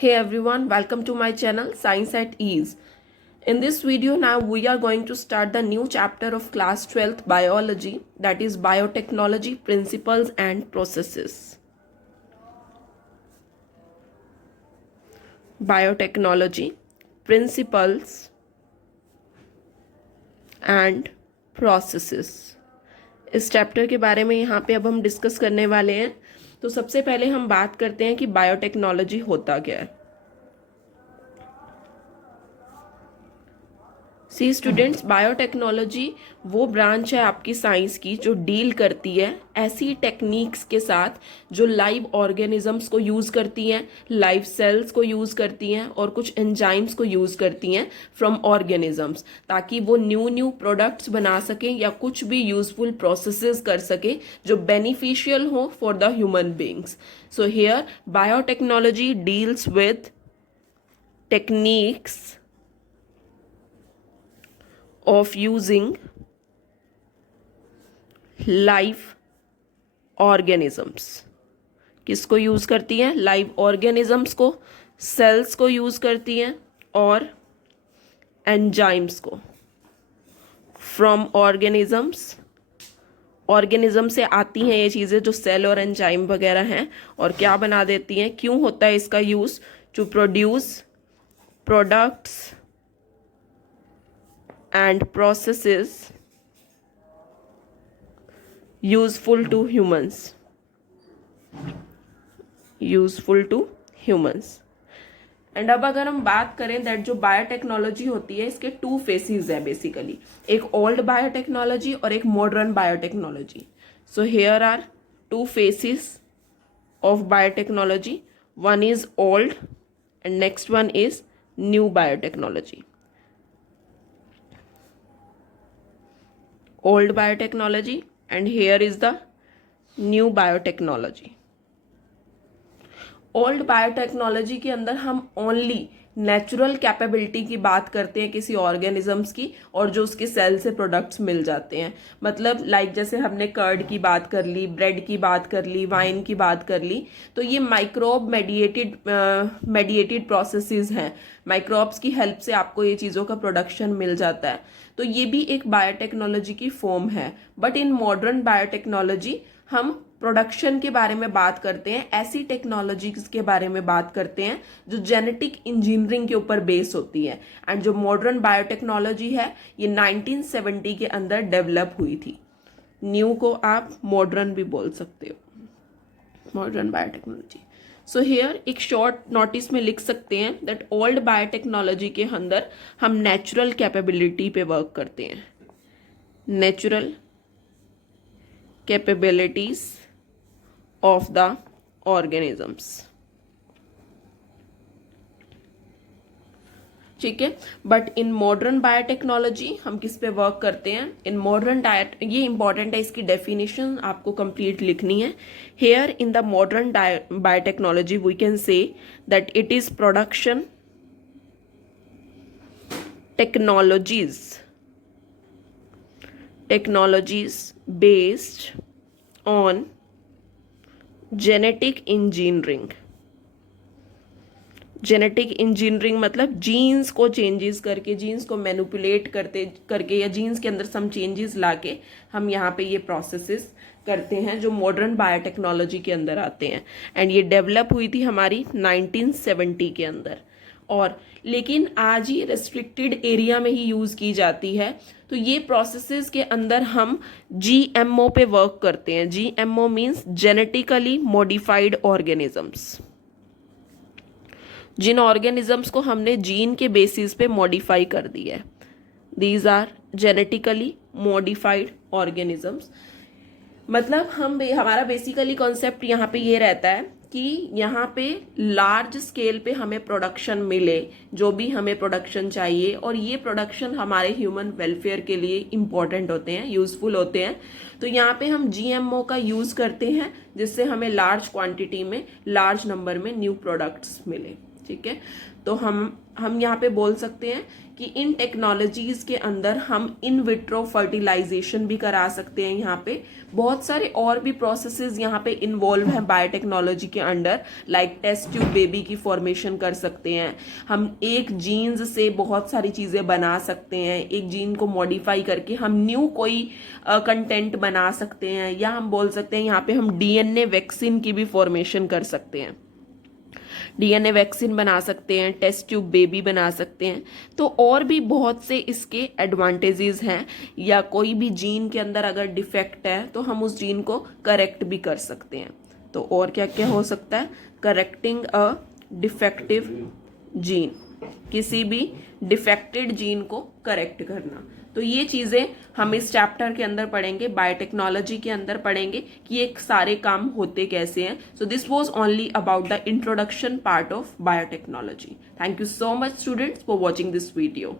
Hey everyone, welcome to my channel Science at Ease. In this video now we are going to start the new chapter of class 12th biology, that is biotechnology principles and processes. Biotechnology principles and processes. इस chapter के बारे में यहाँ पे अब हम discuss करने वाले हैं। तो सबसे पहले हम बात करते हैं कि बायोटेक्नोलॉजी होता क्या है। सी स्टूडेंट्स, बायोटेक्नोलॉजी वो ब्रांच है आपकी साइंस की जो डील करती है ऐसी टेक्निक्स के साथ जो लाइव ऑर्गेनिजम्स को यूज़ करती हैं, लाइव सेल्स को यूज़ करती हैं और कुछ एंजाइम्स को यूज़ करती हैं फ्रॉम ऑर्गेनिजम्स, ताकि वो न्यू प्रोडक्ट्स बना सकें या कुछ भी यूजफुल प्रोसेसेस कर सके जो बेनिफिशियल हो for the human beings. So here biotechnology deals with techniques of using live organisms। किसको यूज करती हैं? लाइव ऑर्गेनिजम्स को, सेल्स को यूज करती हैं और एंजाइम्स को। फ्रॉम ऑर्गेनिजम्स, ऑर्गेनिज्म से आती हैं ये चीज़ें जो सेल और एंजाइम वगैरह हैं, और क्या बना देती हैं? क्यों होता है इसका use? To produce products and processes useful to humans, and अब अगर हम बात करें दैट जो बायोटेक्नोलॉजी होती है इसके टू फेसेस है बेसिकली, एक ओल्ड बायोटेक्नोलॉजी और एक modern biotechnology. So here are two phases of biotechnology, one is old and next one is new biotechnology. old biotechnology and here is the new biotechnology। old biotechnology के अंदर हम only natural capability की बात करते हैं किसी organisms की, और जो उसके सेल से प्रोडक्ट्स मिल जाते हैं। मतलब लाइक जैसे हमने कर्ड की बात कर ली, ब्रेड की बात कर ली, वाइन की बात कर ली, तो ये माइक्रोब मेडिएटेड प्रोसेसेस हैं। माइक्रोब्स की हेल्प से आपको ये चीज़ों का प्रोडक्शन मिल जाता है, तो ये भी एक बायोटेक्नोलॉजी की फॉर्म है। बट इन मॉडर्न बायोटेक्नोलॉजी हम प्रोडक्शन के बारे में बात करते हैं, ऐसी टेक्नोलॉजीज के बारे में बात करते हैं जो जेनेटिक इंजीनियरिंग के ऊपर बेस होती है। एंड जो मॉडर्न बायोटेक्नोलॉजी है ये 1970 के अंदर डेवलप हुई थी। न्यू को आप मॉडर्न भी बोल सकते हो, मॉडर्न बायोटेक्नोलॉजी। सो हियर एक शॉर्ट नोटिस में लिख सकते हैं दैट ओल्ड बायोटेक्नोलॉजी के अंदर हम नेचुरल कैपेबिलिटी पे वर्क करते हैं, natural capabilities of the organisms. ठीक है, बट इन मॉडर्न बायोटेक्नोलॉजी हम किस पे वर्क करते हैं? इन मॉडर्न ये इंपॉर्टेंट है, इसकी डेफिनेशन आपको कंप्लीट लिखनी है। Here in the modern biotechnology we can say that it is production technologies based on genetic engineering। Genetic engineering मतलब जीन्स को चेंजेस करके, जीन्स को मैनिपुलेट करके या जीन्स के अंदर सम चेंजेस लाके हम यहाँ पे ये प्रोसेसेस करते हैं जो मॉडर्न बायोटेक्नोलॉजी के अंदर आते हैं। एंड ये डेवलप हुई थी हमारी 1970 के अंदर, और लेकिन आज ही रेस्ट्रिक्टेड एरिया में ही यूज़ की जाती है। तो ये प्रोसेसेस के अंदर हम जीएमओ पे वर्क करते हैं। GMO means genetically modified organisms. जिन ऑर्गेनिजम्स को हमने जीन के बेसिस पे मॉडिफाई कर दिया है, these are genetically modified organisms. मतलब हमारा बेसिकली कॉन्सेप्ट यहाँ पे ये रहता है कि यहाँ पे लार्ज स्केल पे हमें प्रोडक्शन मिले, जो भी हमें प्रोडक्शन चाहिए, और ये प्रोडक्शन हमारे ह्यूमन वेलफेयर के लिए इम्पॉर्टेंट होते हैं, यूजफुल होते हैं। तो यहाँ पे हम जीएमओ का यूज़ करते हैं जिससे हमें लार्ज क्वांटिटी में, लार्ज नंबर में न्यू प्रोडक्ट्स मिले। ठीक है। तो हम यहाँ पे बोल सकते हैं कि इन टेक्नोलॉजीज के अंदर हम इन विट्रो फर्टिलाइजेशन भी करा सकते हैं। यहाँ पे बहुत सारे और भी प्रोसेसेस यहाँ पे इन्वॉल्व हैं बायोटेक्नोलॉजी के under, like test tube baby की फॉर्मेशन कर सकते हैं हम, एक जीन्स से बहुत सारी चीज़ें बना सकते हैं, एक जीन को मॉडिफाई करके हम न्यू कोई कंटेंट बना सकते हैं, या हम बोल सकते हैं यहाँ पे हम डीएनए वैक्सीन की भी फॉर्मेशन कर सकते हैं, डीएनए वैक्सीन बना सकते हैं, टेस्ट ट्यूब बेबी बना सकते हैं। तो और भी बहुत से इसके एडवांटेजेस हैं, या कोई भी जीन के अंदर अगर डिफेक्ट है तो हम उस जीन को करेक्ट भी कर सकते हैं। तो और क्या क्या हो सकता है, करेक्टिंग अ डिफेक्टिव जीन, किसी भी डिफेक्टेड जीन को करेक्ट करना। तो ये चीज़ें हम इस चैप्टर के अंदर पढ़ेंगे, बायोटेक्नोलॉजी के अंदर पढ़ेंगे कि ये सारे काम होते कैसे हैं। So this was only about the introduction part of biotechnology. Thank you so much students for watching this video.